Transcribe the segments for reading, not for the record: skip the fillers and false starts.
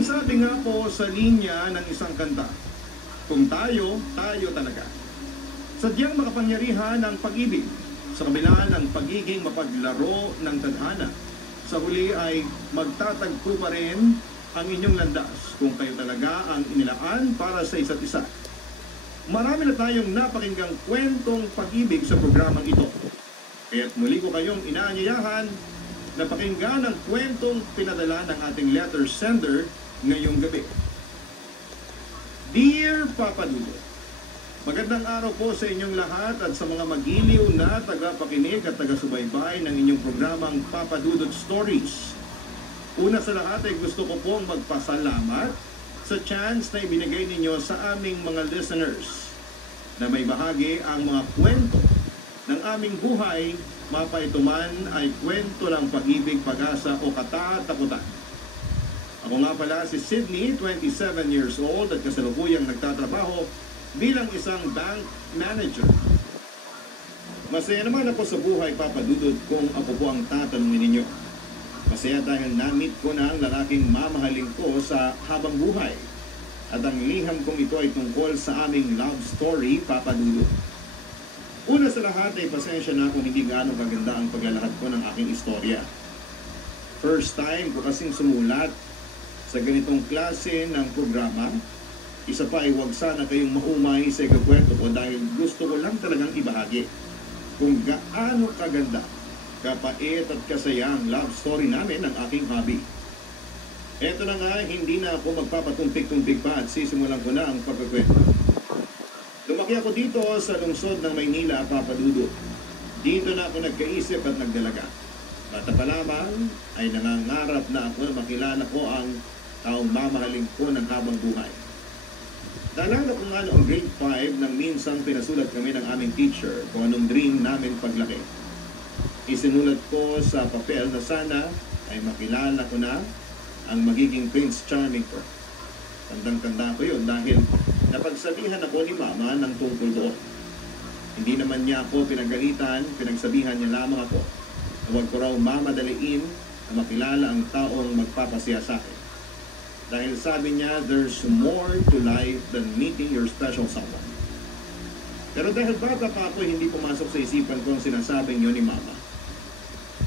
Ang sabi nga po sa linya ng isang kanta, kung tayo, tayo talaga. Sadyang makapangyarihan ang pag-ibig sa kabila ng pagiging mapaglaro ng tadhana. Sa huli ay magtatagpo pa rin ang inyong landas kung kayo talaga ang inilaan para sa isa't isa. Marami na tayong napakinggang kwentong pag-ibig sa programang ito. Kaya't muli ko kayong inaanyayahan na pakinggan ang kwentong pinadala ng ating letter sender ngayong gabi. Dear Papa Dudut, magandang araw po sa inyong lahat at sa mga magiliw na tagapakinig at taga-subaybay ng inyong programang Papa Dudut Stories. Una sa lahat ay gusto ko pong magpasalamat sa chance na ibinigay ninyo sa aming mga listeners na may bahagi ang mga kwento ng aming buhay, mapaituman ay kwento ng pag-ibig, pag-asa o katatakutan. Ako nga pala si Sydney, 27 years old at kasalukuyang nagtatrabaho bilang isang bank manager. Masaya naman ako sa buhay, Papa Dudut, kung ako po ang tatanungin ninyo. Masaya dahil na-meet ko na ang lalaking mamahalin ko sa habang buhay. At ang liham kong ito ay tungkol sa aming love story, Papa Dudut. Una sa lahat ay pasensya na kung hindi gaano kaganda ang paglalahad ko ng aking istorya. First time ko kasing sumulat sa ganitong klase ng programa. Isa pa ay huwag sana kayong maumay sa ikakwento ko dahil gusto ko lang talagang ibahagi kung gaano kaganda, kapait at kasayang love story namin ng aking hobby. Eto na nga, hindi na ako magpapatumpik-tumpik pa at sisimulan ko na ang pagkakwento. Lumaki ako dito sa lungsod ng Maynila, Papa Dudut. Dito na ako nagkaisip at nagdalaga. Bata pa lamang ay nangangarap na ako na makilala ko ang taong mamahalin ko ng habang buhay. Naalala ko nga noong grade 5 nang minsan pinasulat kami ng aming teacher kung anong dream namin paglaki. Isinulat ko sa papel na sana ay makilala ko na ang magiging Prince Charming ko. Tandang-tanda ko yun dahil napagsabihan ako ni Mama ng tungkol doon. Hindi naman niya ako pinagalitan, pinagsabihan niya lamang ako na huwag ko raw mamadaliin na makilala ang taong magpapasaya sa akin. Dahil sabi niya, there's more to life than meeting your special someone. Pero dahil bata pa ako, hindi pumasok sa isipan ko ang sinasabing yun ni Mama.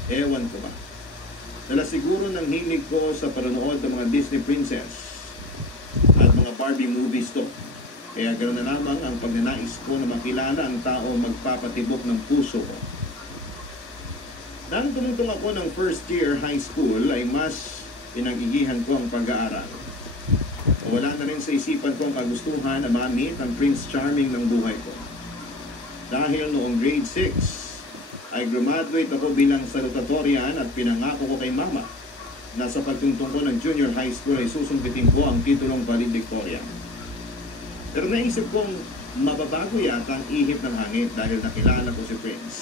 Ewan ko ba? Dala siguro ng hilig ko sa panonood ng mga Disney princess at mga Barbie movies to. Kaya ganoon na lamang ang pagnanais ko na makilala ang tao magpapatibok ng puso ko. Nang tumutong ako ng first year high school ay mas pinagigihan ko ang pag-aaral. Wala na rin sa isipan ko ang kagustuhan na ma-meet ang Prince Charming ng buhay ko. Dahil noong grade 6 ay graduate ako bilang salutatorian at pinangako ko kay Mama na sa pagtungtong ko ng junior high school ay susumpitin ko ang titulong valedictorian. Pero naisip kong mababago yata ang ihip ng hangin dahil nakilala ko si Prince.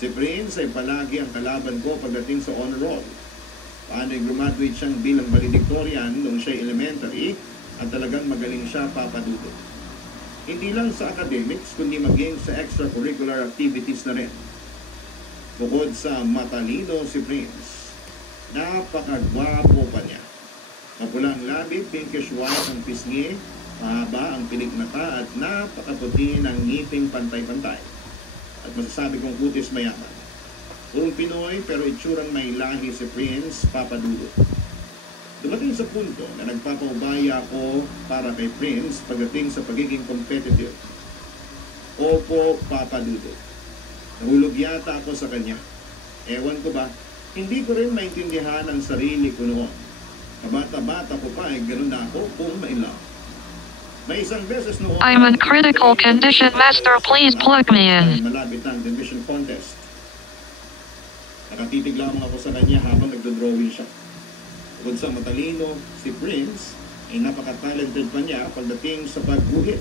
Si Prince ay palagi ang kalaban ko pagdating sa honor roll. Paano ay graduate siyang bilang valedictorian noong siya elementary at talagang magaling siya, Papa Dudut. Hindi lang sa academics, kundi maging sa extracurricular activities na rin. Bukod sa matalino si Prince, napakagwapo pa niya. Mapulang labi, pinkish white ang pisngi, mahaba ang pilik mata at napakaputi ng ngiping pantay-pantay. At masasabi kong kutis mayaman. Buong Pinoy pero itsurang may lahi si Prince, Papa Dudut. Dumating sa punto na nagpapaubaya ako para kay Prince pagdating sa pagiging competitive. Opo, Papa Dudut. Nahulog yata ako sa kanya. Ewan ko ba, hindi ko rin maintindihan ang sarili ko noon. Kabata-bata ko pa ay ganun na ako kung ma-in-love. May isang beses noon... I'm in critical condition, Master. Please plug me in. Malapit ang division contest. Nakatitig lamang ako sa kanya habang nagdodrawing siya. Bukod sa matalino, si Prince ay napaka-talented pa niya pagdating sa pagguhit.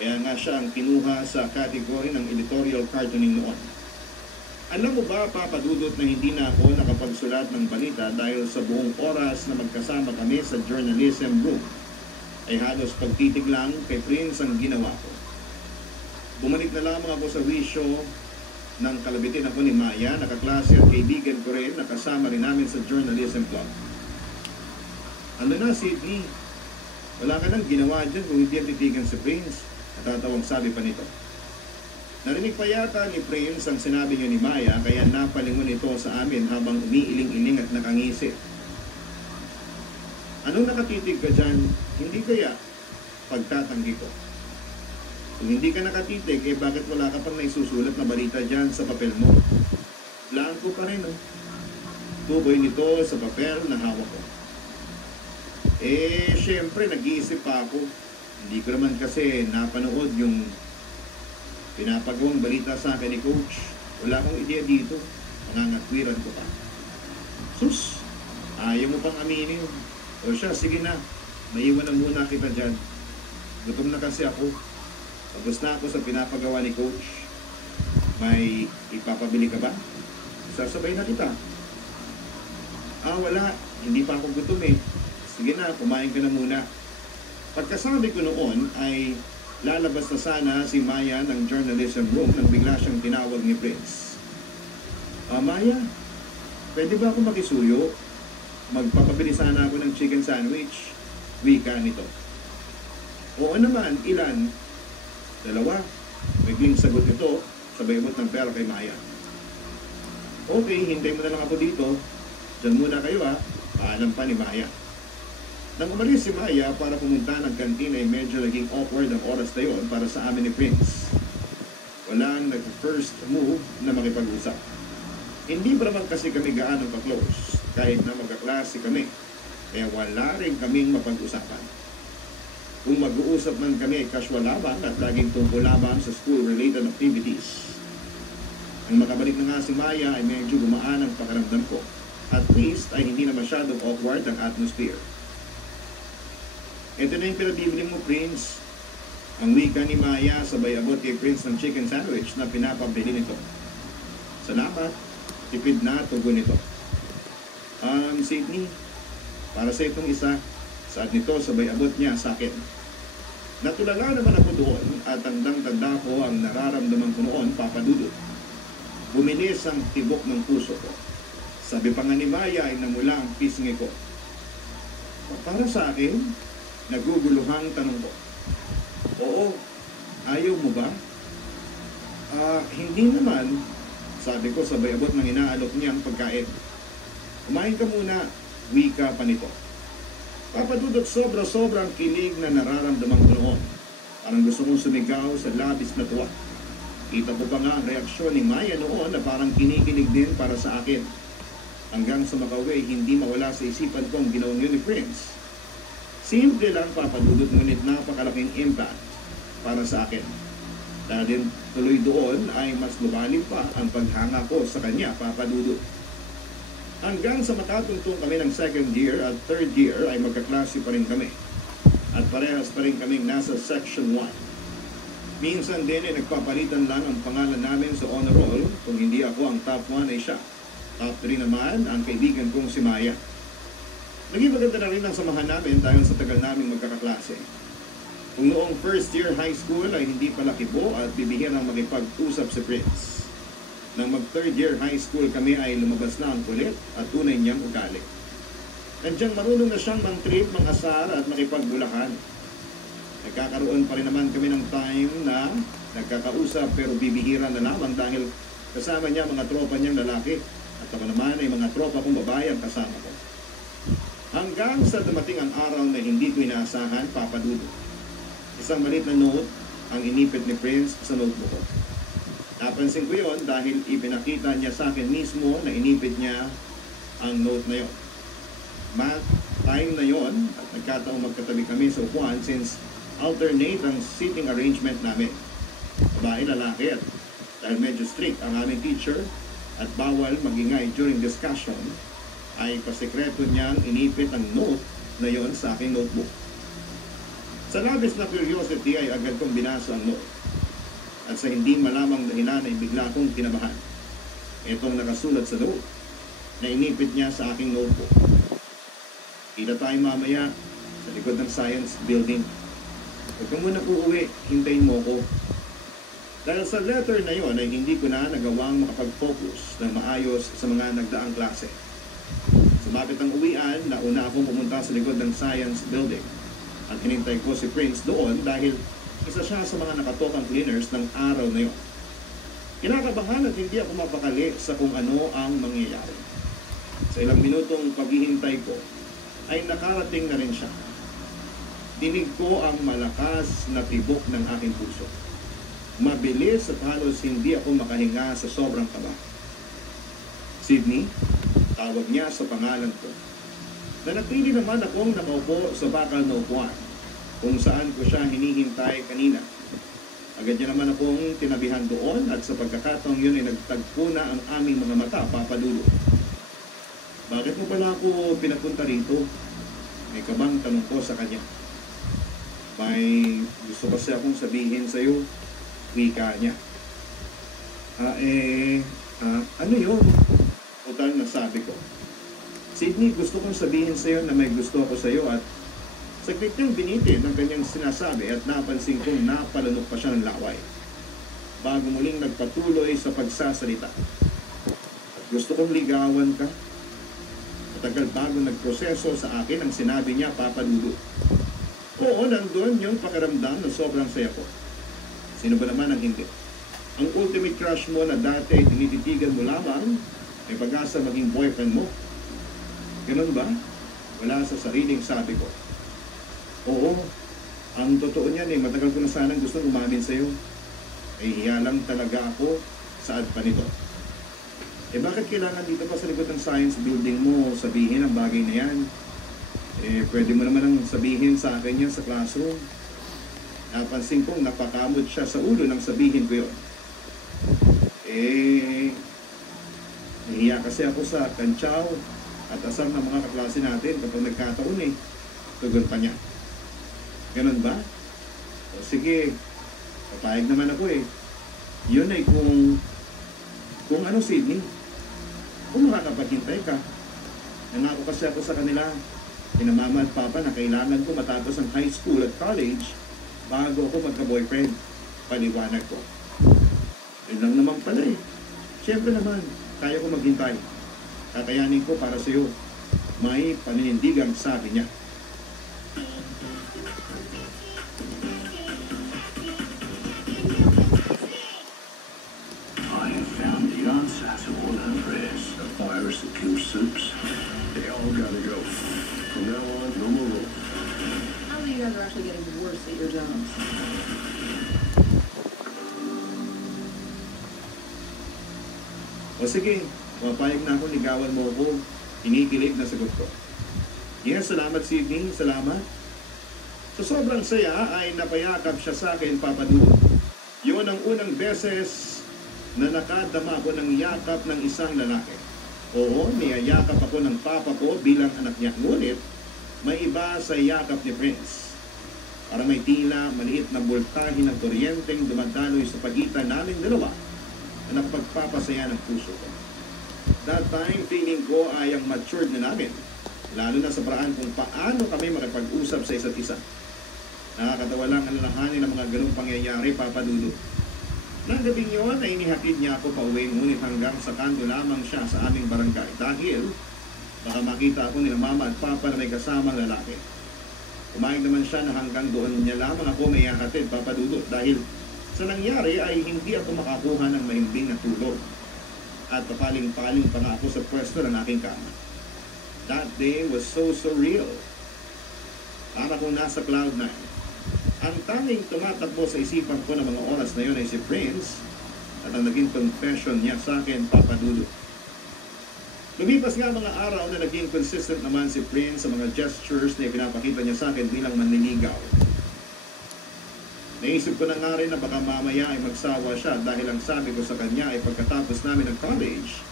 Kaya nga siya ang kinuha sa category ng editorial cartooning noon. Alam mo ba, Papa Dudut, na hindi na ako nakapagsulat ng balita dahil sa buong oras na magkasama kami sa journalism room ay halos pagtitig lang kay Prince ang ginawa ko. Bumalik na lamang ako sa wisyo ng kalabitin ako ni Maya, nakaklase at kaibigan ko rin, nakasama rin namin sa journalism club. Ano na, Sydney? Wala ka nang ginawa dyan kung hindi ang titigan si Prince. Natatawang sabi pa nito. Narinig pa yata ni Prince ang sinabi niyo ni Maya, kaya napalingon ito sa amin habang umiiling-iling at nakangisi. Anong nakatitig ka dyan? Hindi kaya pagtatanggi ko. Kung hindi ka nakatitig, bakit wala ka pang naisusulat na balita dyan sa papel mo? Blanco pa rin, oh. Tuboy nito sa papel na hawak ko. Syempre, nag-iisip pa ako. Hindi ko naman kasi napanood yung pinapagawang balita sa akin ni Coach. Wala akong ideya dito. Mangangatwiran ko pa. Sus, ayaw mo pang aminin. O siya, sige na. Maiwan na muna kita dyan. Gutom na kasi ako. Tapos na ako sa pinapagawa ni Coach. May ipapabili ka ba? Sasabay na kita. Wala. Hindi pa ako gutom eh. Sige na, kumain ka na muna. Pagkasabi ko noon ay lalabas na sana si Maya ng journalism room nang bigla siyang tinawag ni Prince. Maya, pwede ba ako makisuyo? Magpapabili sana ako ng chicken sandwich. Wika nito. Oo naman, ilan? 2. Bigling sagot nito, sabay mo ng pera kay Maya. Okay, hintay mo na lang ako dito. Diyan muna kayo Paalam pa ni Maya. Nang umalis si Maya para pumunta ng kantina ay medyo naging awkward ang oras na yun para sa amin ni Prince. Walang nag-first move na makipag-usap. Hindi pa naman kasi kami gaano ka-close kahit na magkaklase kami. Kaya wala rin kaming mapag-usapan. Kung mag-uusap man kami ay casual lamang at laging tungkol lamang sa school-related activities. Ang makabalik na nga si Maya ay medyo gumaan ang pakiramdam ko. At least ay hindi na masyadong awkward ang atmosphere. Ito na yung pinabibili mo, Prince. Ang wika ni Maya sabay abot kay Prince ng chicken sandwich na pinapabili nito. Salamat. Tipid na tugon nito. Sydney, para sa itong isa, saad nito sabay abot niya sa akin. Natulala naman ako doon at tandang-tanda ko ang nararamdaman ko noon, Papa Dudut. Bumilis ang tibok ng puso ko. Sabi pa nga ni Maya ay namula ang pisngi ko. Para sa akin, naguguluhang tanong ko. Oo, ayaw mo ba? Hindi naman, sabi ko sabay abot ng inaalok niyang pagkain. Kumain ka muna, wika pa nito. Papadudot sobra-sobrang kilig na nararamdaman ko noon. Parang gusto kong sumigaw sa labis na tuwa. Kita ko pa nga ang reaksyon ni Maya noon na parang kinikilig din para sa akin. Hanggang sa makauwi, hindi mawala sa isipan ko ang ginawang yun ni Prince. Simple lang, papadudot, ngunit napakalaking impact para sa akin. Dahil din tuloy doon ay mas lumalim pa ang paghanga ko sa kanya, papadudot. Hanggang sa makatuntong kami ng 2nd year at 3rd year ay magkaklase pa rin kami. At parehas pa rin kaming nasa section 1. Minsan din ay nagpapalitan lang ang pangalan namin sa honor roll. Kung hindi ako ang top 1 ay siya. Top 3 naman ang kaibigan kong si Maya. Naging maganda na rin ang samahan namin dahil sa tagal naming magkakaklase. Kung noong 1st year high school ay hindi pala kibo at bibigyan ng makipag-usap si Prince. Nang mag 3rd year high school kami ay lumabas na ang kulit at tunay niyang ugali. Nandiyan marunong na siyang mang-trip, mang-asar at makipagbulahan. Nagkakaroon pa rin naman kami ng time na nagkakausap pero bibihira na lamang dahil kasama niya mga tropa niyang lalaki at ako naman ay mga tropa kong babae ang kasama ko. Hanggang sa dumating ang araw na hindi ko inaasahan, papadudot. Isang maliit na note ang inipit ni Prince sa notebook ko. Napansin ko yon dahil ipinakita niya sa akin mismo na inipit niya ang note na yon. Math time na yon at nagkataong magkatabi kami sa upuan since alternate ang seating arrangement namin. Babae, lalaki at dahil medyo strict ang aming teacher at bawal magingay during discussion, ay pasikreto niyang inipit ang note na yon sa aking notebook. Sa labis na curiosity ay agad kong binasa ang note. At sa hindi malamang dahilan ay bigla akong kinabahan. Itong nakasulat sa note na inipit niya sa aking notebook. Kita tayo mamaya sa likod ng science building. Huwag ka muna uuwi, hintayin mo ko. Dahil sa letter na yon ay hindi ko na nagawang makapag-focus ng maayos sa mga nagdaang klase. Lumapit ang uwian, nauna akong pumunta sa likod ng Science Building. At hinintay ko si Prince doon dahil isa siya sa mga nakatokang cleaners ng araw na yon. Kinakabahan at hindi ako mapakali sa kung ano ang mangyayari. Sa ilang minutong paghihintay ko, ay nakarating na rin siya. Dinig ko ang malakas na tibok ng aking puso. Mabilis at halos hindi ako makahinga sa sobrang kaba. Sydney, tawag niya sa pangalan ko. Nanatili naman akong nakaupo sa bakal na upuan kung saan ko siya hinihintay kanina. Agad niya naman akong tinabihan doon at sa pagkakataong yun ay nagtagpo na ang aming mga mata, Papa Dudo. Bakit mo pala ako pinapunta rito? May kabang tanong ko sa kanya. May gusto kasi akong sabihin sa iyo, wika niya. Ano yun? Total na sabi ko. Sydney, gusto kong sabihin sa iyo na may gusto ako sa iyo at saglit niyang binitin ang kanyang sinasabi at napansin kong napalunok pa siya ng laway. Bago muling nagpatuloy sa pagsasalita. At gusto kong ligawan ka. Matagal bago nagproseso sa akin ang sinabi niya, Papa Dudu. Oo, nandun yung pakiramdam na sobrang saya ko. Sino ba naman ang hindi? Ang ultimate crush mo na dati ay tinititigan mo lamang ay pag-asa maging boyfriend mo. Ganun ba? Wala sa sariling sabi ko. Oo, ang totoo niyan eh, matagal ko na sanang gustong umamin sa iyo. Ay hiya lang talaga ako sa pa nito. Eh bakit kailangan dito pa sa likod ng Science Building mo sabihin ang bagay na yan? Eh pwede mo naman ang sabihin sa akin yan sa classroom. Napansin kong napakamot siya sa ulo nang sabihin ko yun. Eh, nahiya kasi ako sa kantsaw at asar ng mga kaklase natin kapag nagkataon eh. Tugon pa niya. Ganun ba? O sige, papayag naman ako eh. Yun ay kung ano, Sydney, kung makakapaghintay ka. Nangako kasi ako sa kanila, pinamama at papa na kailangan ko matapos ang high school at college bago ako magka-boyfriend. Paliwanag ko. Yun lang naman pala eh. Siyempre naman, kaya ko maghintay. Kakayanin ko para sa iyo. May paninindigang sabi niya. I have found the answer to all her prayers. The virus that kills soups, they all gotta go. From now on, no more rules. How many of you guys are actually getting worse at your jobs? O sige, mapayag na ako, ligawan mo ako. Inikilig na sagot ko. Yes, salamat Sydney, salamat. Sa sobrang saya ay napayakap siya sa akin, Papa Dudu. Yun ang unang beses na nakadama ko ng yakap ng isang lalaki. Oo, niyayakap ako ng papa ko bilang anak niya. Ngunit, may iba sa yakap ni Prince. Para may tila maliit na voltahe ng kuryenteng dumadaloy sa pagitan naming dalawa na nakapagpapasaya ng puso ko. That time, feeling ko ay ang matured na namin, lalo na sa paraan kung paano kami makipag-usap sa isa't isa. Nakakatawa lang ang lalahanin ng mga ganung pangyayari, Papa Dudu. Nang gabing yun ay inihatid niya ako pauwi, ngunit hanggang sa kanto lamang siya sa aming barangay dahil baka makita ako nila mama at papa na may kasamang lalaki. Umayag naman siya na hanggang doon niya lamang ako may hatid, Papa Dudu, dahil sa nangyari ay hindi ako makakuha ng mahimbing na tulog at papaling-paling pa nga ako sa pwesto ng aking kama. That day was so surreal. Para kung nasa cloud nine. Ang tanging tumatakbo sa isipan ko ng mga oras na yun ay si Prince at ang naging confession niya sa akin, Papa Dudu. Lumipas nga mga araw na naging consistent naman si Prince sa mga gestures na pinapakita niya sa akin bilang manliligaw. Naisip ko na nga rin na baka mamaya ay magsawa siya dahil ang sabi ko sa kanya ay pagkatapos namin ng college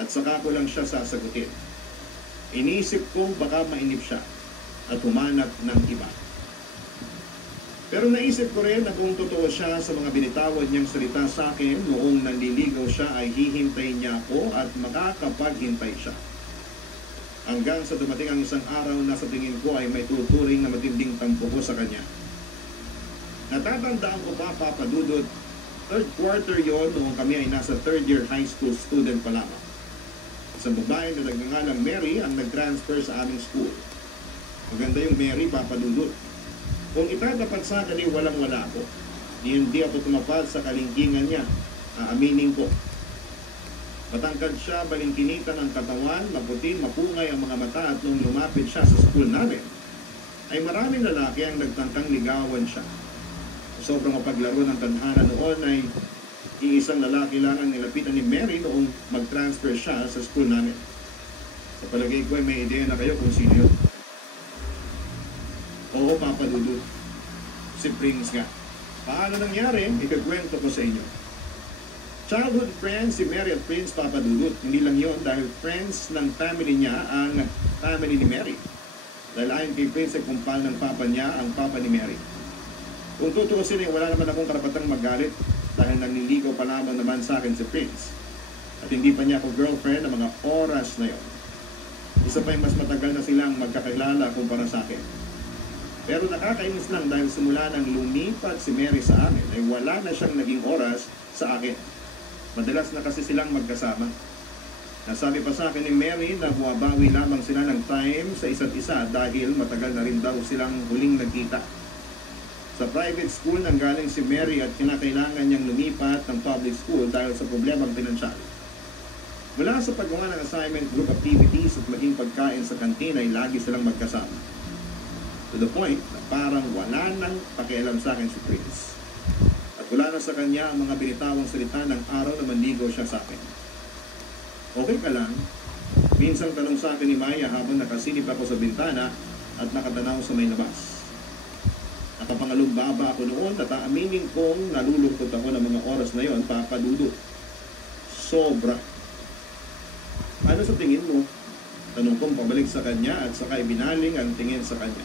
at saka ko lang siya sasagutin. Iniisip ko baka mainip siya at humanap ng iba. Pero naisip ko rin na kung totoo siya sa mga binitawan niyang salita sa akin noong nanliligaw siya ay hihintay niya ako at makakapaghintay siya. Hanggang sa dumating ang isang araw na sa tingin ko ay may tuturing na matinding tampo ko sa kanya. Natatandaan ko pa, Papa Dudut, third quarter yon noong kami ay nasa third year high school student pa lamang. Isang babae na nagngangalang Mary ang nag-transfer sa aming school. Maganda yung Mary, Papa Dudut. Kung itatapat sa akin ay walang-wala ako. Hindi ako tumapad sa kalingkingan niya. Aaminin ko. Matangkad siya, balingkinitan ang katawan, maputi, mapungay ang mga mata at nung lumapit siya sa school namin, ay maraming lalaki ang nagtangkang ligawan siya. Sobrang mapaglaro ng tadhana noon ay iisang lalaki lang ang nilapitan ni Mary noong mag-transfer siya sa school namin. Sa palagay ko ay may ideya na kayo kung sino yun. Oo, Papa Dudu. Si Prince nga. Paano nangyari? Ikakwento ko sa inyo. Childhood friends si Mary at Prince, Papa Dudut. Hindi lang yon dahil friends ng family niya ang family ni Mary. Dahil ayon kay Prince ay kumpal ng papa niya ang papa ni Mary. Kung tutuusin ay wala naman akong karapatang magalit dahil nanliligaw pa lamang naman sa akin si Prince. At hindi pa niya ako girlfriend ng mga oras na yon. Isa pa yung mas matagal na silang magkakilala kumpara sa akin. Pero nakakainis lang dahil simula nang lumipat si Mary sa amin ay wala na siyang naging oras sa akin. Madalas na kasi silang magkasama. Nasabi pa sa akin ni Mary na bumabawi lamang sila ng time sa isa't isa dahil matagal na rin daw silang huling nagkita. Sa private school nanggaling si Mary at kinakailangan niyang lumipat ng public school dahil sa problemang pinansyal. Mula sa paggawa ng assignment, group activities at maging pagkain sa kantina ay lagi silang magkasama. To the point na parang wala nang pakialam sa akin si Prince. At wala na sa kanya ang mga binitawang salita ng araw na manligaw siya sa akin. Okay ka lang? Minsang tanong sa akin ni Maya habang nakasilip ako sa bintana at nakatanaw sa may labas. Nakapangalumbaba ako noon at aaminin kong nalulungkot ako ng mga oras na yon, Papa Dudu. Sobra. Ano sa tingin mo? Tanong kong pabalik sa kanya at saka ibinaling ang tingin sa kanya.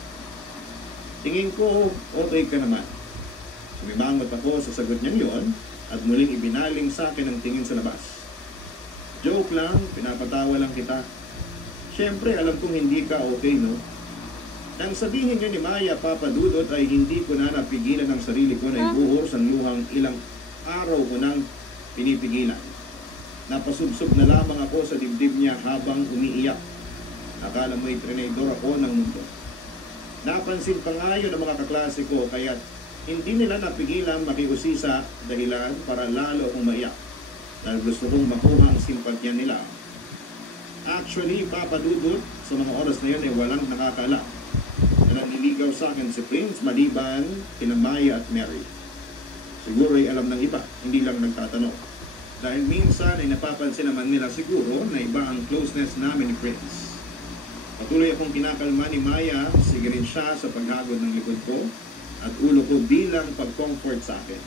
Tingin ko, okay ka naman. Sumimangot ako sa sagot niyang yon at muling ibinaling sa akin ang tingin sa labas. Joke lang, pinapatawa lang kita. Siyempre, alam kong hindi ka okay, no? Nang sabihin niya ni Maya, Papa Dudut, ay hindi ko na napigilan ang sarili ko na ibuhos ang luhang ilang araw ko nang pinipigilan. Napasubsob na lamang ako sa dibdib niya habang umiiyak. Akala mo'y trinidor ako ng mundo. Napansin pa nga yun ng mga kaklase ko, kaya hindi nila napigilan makiusisa dahilan para lalo akong maiyak. Dahil gusto kong makuha ang simpatya nila. Actually, Papa Dudut, sa mga oras na yun ay walang nakakala na nanliligaw sa akin si Prince maliban kina Maya at Mary. Siguro ay alam ng iba, hindi lang nagtatanong. Dahil minsan ay napapansin naman nila siguro na iba ang closeness namin ni Prince. Patuloy akong kinakalma ni Maya, sige rin siya sa paghagod ng likod ko at ulo ko bilang pag-comfort sa akin.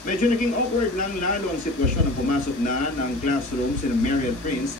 Medyo naging awkward lang lalo ang sitwasyon ng pumasok na ng classroom sina Mary at Prince